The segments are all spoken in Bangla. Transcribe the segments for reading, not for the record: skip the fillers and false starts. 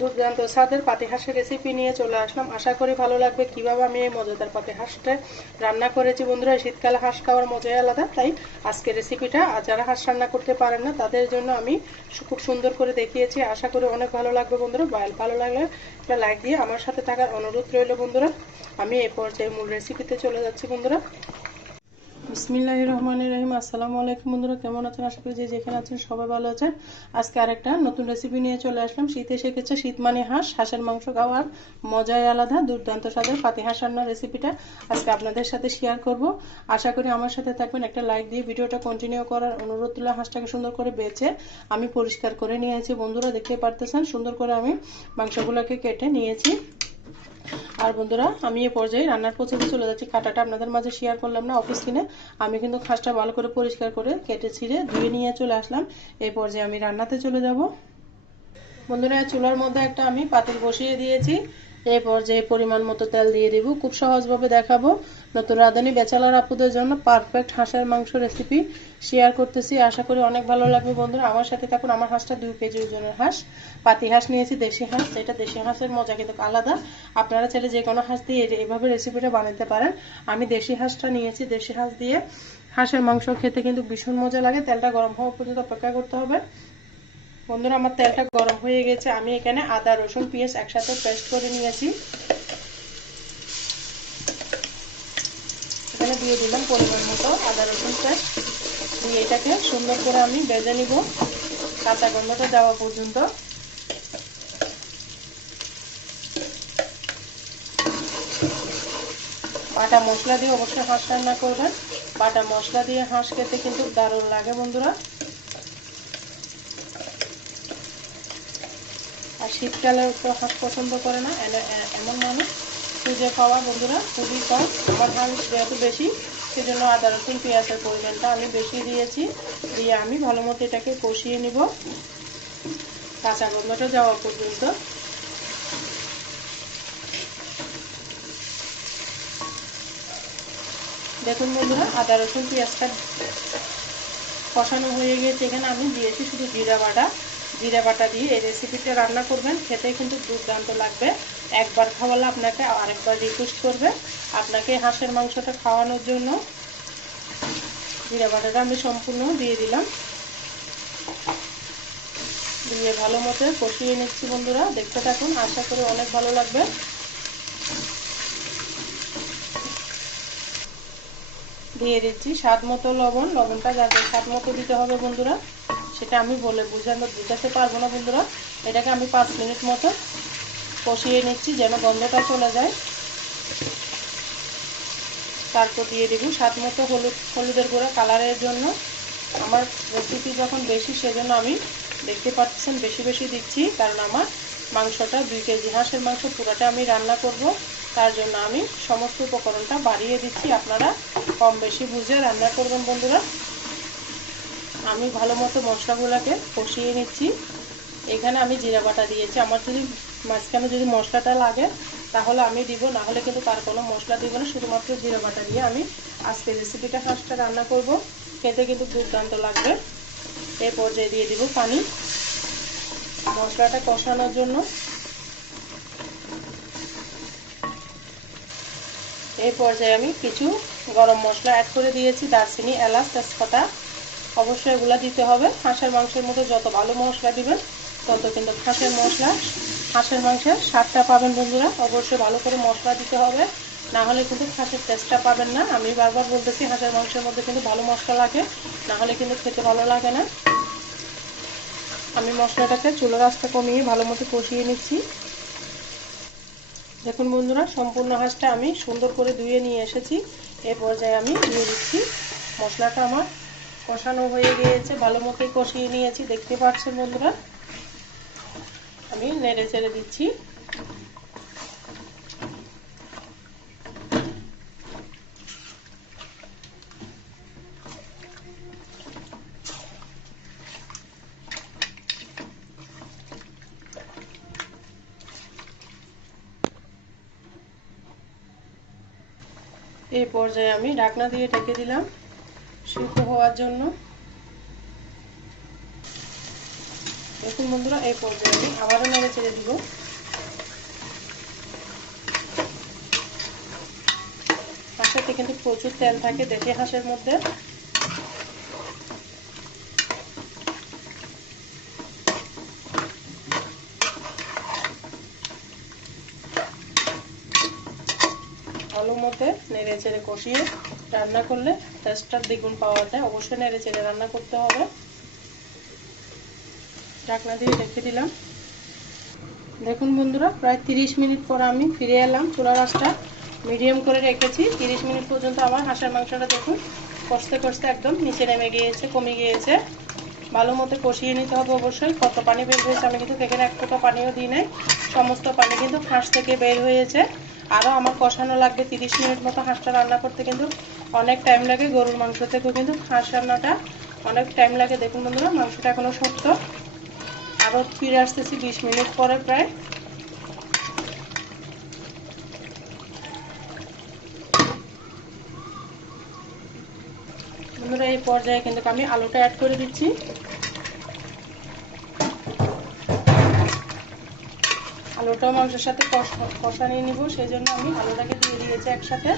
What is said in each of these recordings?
দুর্দান্ত স্বাদের পাতিহাঁসের রেসিপি নিয়ে চলে আসলাম। আশা করি ভালো লাগবে। কিভাবে আমি এই মজাদার পাতিহাঁসটা রান্না করেছি বন্ধুরা, শীতকালে হাঁস খাওয়ার মজাই আলাদা। তাই আজকের রেসিপিটা যারা হাঁস রান্না করতে পারেন না তাদের জন্য আমি খুব সুন্দর করে দেখিয়েছি। আশা করি অনেক ভালো লাগবে বন্ধুরা। ভালো লাগলে একটা লাইক দিয়ে আমার সাথে থাকার অনুরোধ রইল বন্ধুরা। আমি এই পর্যায়ে মূল রেসিপিতে চলে যাচ্ছি বন্ধুরা। বিসমিল্লাহির রহমানির রহিম। আসসালামু আলাইকুম বন্ধুরা, কেমন আছেন? আশা করি যে যেখানে আছেন সবাই ভালো আছেন। আজকে আরেকটা নতুন রেসিপি নিয়ে চলে আসলাম। শীত এসে গেছে, শীত মানে হাঁসের মাংস খাওয়ার মজাই আলাদা। দুর্দান্ত স্বাদের পাতিহাঁস রান্নার রেসিপিটা আজকে আপনাদের সাথে শেয়ার করব। আশা করি আমার সাথে থাকবেন। একটা লাইক দিয়ে ভিডিওটা কন্টিনিউ করার অনুরোধ তুলে হাঁসটাকে সুন্দর করে বেছে আমি পরিষ্কার করে নিয়েছি বন্ধুরা, দেখতে পারতেছেন। সুন্দর করে আমি মাংসগুলোকে কেটে নিয়েছি। আর বন্ধুরা, আমি এই পর্যায়ে রান্নার প্রসেসে চলে যাচ্ছি। কাটাটা আপনাদের মাঝে শেয়ার করলাম না অফ স্ক্রিনে। আমি কিন্তু হাঁসটা ভালো করে পরিষ্কার করে কেটে ছিঁড়ে ধুয়ে নিয়ে চলে আসলাম। এই পর্যায়ে আমি রান্নাতে চলে যাব বন্ধুরা। চুলার মধ্যে একটা আমি পাতিল বসিয়ে দিয়েছি। এই পর্যায়ে পরিমাণ মতো তেল দিয়ে দিব। খুব সহজভাবে দেখাবো। নতুন রাঁধুনি ব্যাচেলর আপুদের জন্য পারফেক্ট হাঁসের মাংস রেসিপি শেয়ার করতেছি। আশা করি অনেক ভালো লাগবে বন্ধুরা। আমার সাথে থাকুন। আমার হাঁসটা 2 কেজি ওজনের হাঁস, পাতি হাঁস নিয়েছি, দেশি হাঁস। এটা দেশি হাঁসের মজা কিন্তু আলাদা। আপনারা চাইলে যে কোনো হাঁস দিয়ে এইভাবে রেসিপিটা বানাতে পারেন। আমি দেশি হাঁসটা নিয়েছি। দেশি হাঁস দিয়ে হাঁসের মাংস খেতে কিন্তু ভীষণ মজা লাগে। তেলটা গরম হওয়া পর্যন্ত অপেক্ষা করতে হবে বন্ধুরা। আমার তেলটা গরম হয়ে গেছে। আমি এখানে আদা রসুন পেঁয়াজ একসাথে পেস্ট করে নিয়েছি। এখানে দিয়ে দিলাম পরিমাণ মতো আদা রসুন পেস্ট। দিয়ে এটাকে সুন্দর করে আমি ভেজে নিব কাঁচা গন্ধটা যাওয়া পর্যন্ত। বাটা মশলা দিয়ে অবশ্যই হাঁস রান্না করবেন। বাটা মশলা দিয়ে হাঁস খেতে কিন্তু দারুণ লাগে বন্ধুরা। আর শীতকালে তো হাঁস পছন্দ করে না এমন মানুষ খুঁজে পাওয়া বন্ধুরা খুবই কম। আমার হাঁস যেহেতু বেশি, সেজন্য আদা রসুন পেঁয়াজের পরিমাণটা আমি বেশি দিয়েছি। দিয়ে আমি ভালো মতো এটাকে কষিয়ে নিব কাঁচা গন্ধটা যাওয়া পর্যন্ত। দেখুন বন্ধুরা, আদা রসুন পেঁয়াজটা কষানো হয়ে গিয়েছে। এখানে আমি দিয়েছি শুধু জিরা বাটা। জিরা বাটা দিয়ে এই রেসিপিটা রান্না করবেন, খেতে কিন্তু দুর্দান্ত লাগবে। একবার খাওয়ালে আপনাকে আরেকবার রিকোয়েস্ট করবে আপনাকে হাঁসের মাংসটা খাওয়ানোর জন্য। জিরা বাটাটা আমি সম্পূর্ণ দিয়ে দিলাম। দিয়ে ভালো মতো কষিয়ে নিচ্ছি বন্ধুরা, দেখতে থাকুন। আশা করি অনেক ভালো লাগবে। দিয়ে দিচ্ছি স্বাদ মতো লবণ। লবণটা যাদের স্বাদ মতো দিতে হবে বন্ধুরা, সেটা আমি বুঝাতে পারবো না বন্ধুরা। এটাকে আমি 5 মিনিট মতো কষিয়ে নিচ্ছি যেন গন্ধটা চলে যায়। তারপর দিয়ে দেব স্বাদ মতো হলুদের গুঁড়া কালারের জন্য। আমার রেসিপি যখন বেশি, সেজন্য আমি দেখতে পাচ্ছেন বেশি বেশি দিচ্ছি, কারণ আমার মাংসটা 2 কেজি হাঁসের মাংস পুরোটা আমি রান্না করব। তার জন্য আমি সমস্ত উপকরণটা বাড়িয়ে দিচ্ছি। আপনারা কম বেশি বুঝে রান্না করবেন বন্ধুরা। আমি ভালো মতো মশলাগুলোকে কষিয়ে নিচ্ছি। এখানে আমি জিরা বাটা দিয়েছি। আমার যদি মাঝখানে যদি মশলাটা লাগে তাহলে আমি দিব, না হলে কিন্তু তার কোনো মশলা দিব না। শুধুমাত্র জিরা বাটা দিয়ে আমি আজকে রেসিপিটা হাঁসটা রান্না করব। খেতে কিন্তু দুর্দান্ত লাগবে। এই পর্যায়ে দিয়ে দিব পানি মশলাটা কষানোর জন্য। এই পর্যায়ে আমি কিছু গরম মশলা অ্যাড করে দিয়েছি, দারচিনি, এলাচ, তেজপাতা। অবশ্যই এগুলো দিতে হবে। হাঁসের মাংসের মধ্যে যত ভালো মশলা দিবেন তত কিন্তু হাঁসের মাংসের স্বাদটা পাবেন বন্ধুরা। অবশ্যই ভালো করে মশলা দিতে হবে, না হলে কিন্তু হাঁসের টেস্টটা পাবেন না। আমি বারবার বলতেছি হাঁসের মাংসের মধ্যে কিন্তু ভালো মশলা লাগে, না হলে কিন্তু খেতে ভালো লাগে না। আমি মশলাটাকে চুলার আঁচটা কমিয়ে ভালো মতো কষিয়ে নিচ্ছি। দেখুন বন্ধুরা, সম্পূর্ণ হাঁসটা আমি সুন্দর করে ধুয়ে নিয়ে এসেছি। এই পর্যায়ে আমি দিয়ে দিচ্ছি। মশলাটা আমার কষানো হয়ে গিয়েছে, ভালো মতোই কষিয়ে নিয়েছি, দেখতে পাচ্ছেন বন্ধুরা। আমি নেড়ে চেড়ে দিচ্ছি। এই পর্যায়ে আমি ঢাকনা দিয়ে ঢেকে দিলাম সিদ্ধ হওয়ার জন্য। দেখুন বন্ধুরা, এই পর্যায়ে আমি আবারও নেড়ে চেড়ে দিব। হাঁসেতে কিন্তু প্রচুর তেল থাকে দেশি হাঁসের মধ্যে। ভালো মতো নেড়ে চেড়ে কষিয়ে রান্না করলে টেস্টটা দ্বিগুণ পাওয়া যায়। অবশ্যই নেড়ে চেড়ে রান্না করতে হবে। ঢাকনা দিয়ে রেখে দিলাম। দেখুন বন্ধুরা, প্রায় 30 মিনিট পর আমি ফিরে এলাম। চুলার আঁচটা মিডিয়াম করে রেখেছি। 30 মিনিট পর্যন্ত আমার হাঁসের মাংসটা দেখুন কষতে কষতে একদম নিচে নেমে গিয়েছে, কমে গিয়েছে। ভালো মতো কষিয়ে নিতে হবে। অবশ্যই কত পানি বের হয়েছে আমি কিন্তু এখানে এক ফোঁটা পানিও দিই নাই। সমস্ত পানি কিন্তু হাঁস থেকে বের হয়েছে। আরও আমার কষানো লাগবে 30 মিনিট মতো। হাঁসটা রান্না করতে কিন্তু অনেক টাইম লাগে। গরুর মাংস থেকেও কিন্তু হাঁস রান্নাটা অনেক টাইম লাগে। দেখুন বন্ধুরা, মাংসটা এখনও শক্ত। আরও ফিরে আসতেছি 20 মিনিট পরে প্রায়। বন্ধুরা, এই পর্যায়ে কিন্তু আমি আলুটা অ্যাড করে দিচ্ছি। আলুটাও মাংসের সাথে কষা নিয়ে নিব, সেই জন্য আমি আলুটাকে দিয়ে দিয়েছি একসাথে।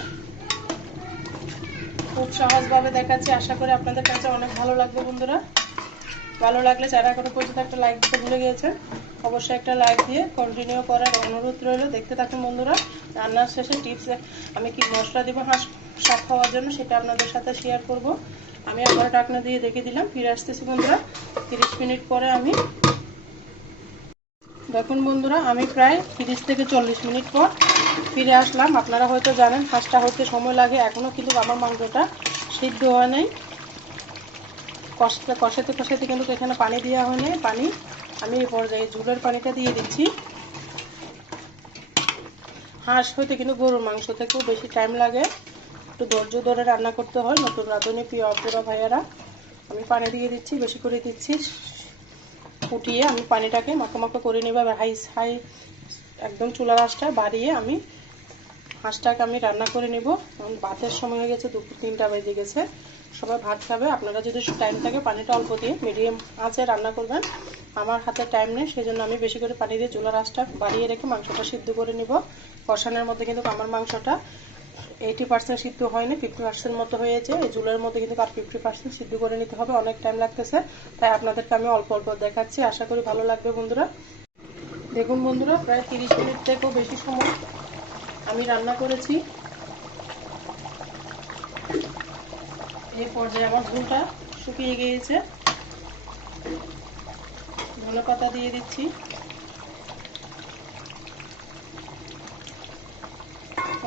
খুব সহজভাবে দেখাচ্ছি, আশা করি আপনাদের কাছে অনেক ভালো লাগবে বন্ধুরা। ভালো লাগলে যারা এখনো পর্যন্ত একটা লাইক দিতে ভুলে গিয়েছেন, অবশ্যই একটা লাইক দিয়ে কন্টিনিউ করার অনুরোধ রইল। দেখতে থাকুন বন্ধুরা। রান্নার শেষে টিপস আমি কি মশলা দিব হাঁস শাক খাওয়ার জন্য, সেটা আপনাদের সাথে শেয়ার করব। আমি আবার ঢাকনা দিয়ে রেখে দিলাম। ফিরে আসতেছি বন্ধুরা 30 মিনিট পরে। আমি দেখুন বন্ধুরা, আমি প্রায় 30 থেকে 40 মিনিট পর ফিরে আসলাম। আপনারা হয়তো জানেন হাঁসটা হতে সময় লাগে। এখনও কিন্তু আমার মাংসটা সিদ্ধ হয় নাই। কষাতে কষাতে কিন্তু এখানে পানি দেওয়া হয়নি। পানি আমি এই পর্যায়ে ঝোলের পানিটা দিয়ে দিচ্ছি। হাঁস হইতে কিন্তু গরুর মাংস থেকেও বেশি টাইম লাগে। একটু ধৈর্য ধরে রান্না করতে হয়। নতুন রাঁধুনি প্রিয় অপুরা ভাইয়ারা, আমি পানি দিয়ে দিচ্ছি, বেশি করে দিচ্ছি। ফুটিয়ে আমি পানিটাকে মাখো করে নেব। হাই একদম চুলার আঁচটা বাড়িয়ে আমি হাঁসটাকে আমি রান্না করে নেব। ভাতের সময় হয়ে গেছে, দুপুর 3টা বেজে গেছে। সবাই ভাত খাবে। আপনারা যদি টাইম থাকে পানিটা অল্প দিয়ে মিডিয়াম আঁচে রান্না করবেন। আমার হাতে টাইম নেই, সেই জন্য আমি বেশি করে পানি দিয়ে চুলার আঁচটা বাড়িয়ে রেখে মাংসটা সিদ্ধ করে নিব। কষানোর মধ্যে কিন্তু আমার মাংসটা 80% সিদ্ধ হয়নি, 50% মতো হয়েছে। এই চুলার মধ্যে কিন্তু আর 50% সিদ্ধ করে নিতে হবে। অনেক টাইম লাগতেছে, তাই আপনাদেরকে আমি অল্প অল্প দেখাচ্ছি। আশা করি ভালো লাগবে বন্ধুরা। দেখুন বন্ধুরা, প্রায় 30 মিনিট থেকেও বেশি সময় আমি রান্না করেছি। এই পর্যায়ে আমার ঝোলটা শুকিয়ে গিয়েছে। ধনেপাতা দিয়ে দিচ্ছি।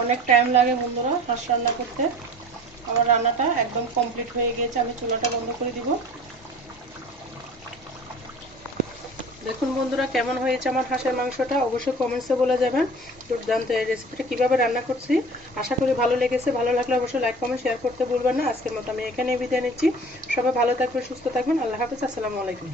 অনেক টাইম লাগে বন্ধুরা হাঁস রান্না করতে। আমার রান্নাটা একদম কমপ্লিট হয়ে গিয়েছে। আমি চুলাটা বন্ধ করে দিব। দেখুন বন্ধুরা, কেমন হয়েছে আমার হাঁসের মাংসটা অবশ্যই কমেন্টসে বলে যাবেন। দুর্দান্ত এই রেসিপিটা কীভাবে রান্না করছি। আশা করি ভালো লেগেছে। ভালো লাগলে অবশ্যই লাইক কমেন্ট শেয়ার করতে ভুলবেন না। আজকের মতো আমি এখানেই বিদায় নিচ্ছি। সবাই ভালো থাকবেন, সুস্থ থাকবেন। আল্লাহ হাফেজ। আসসালামু আলাইকুম।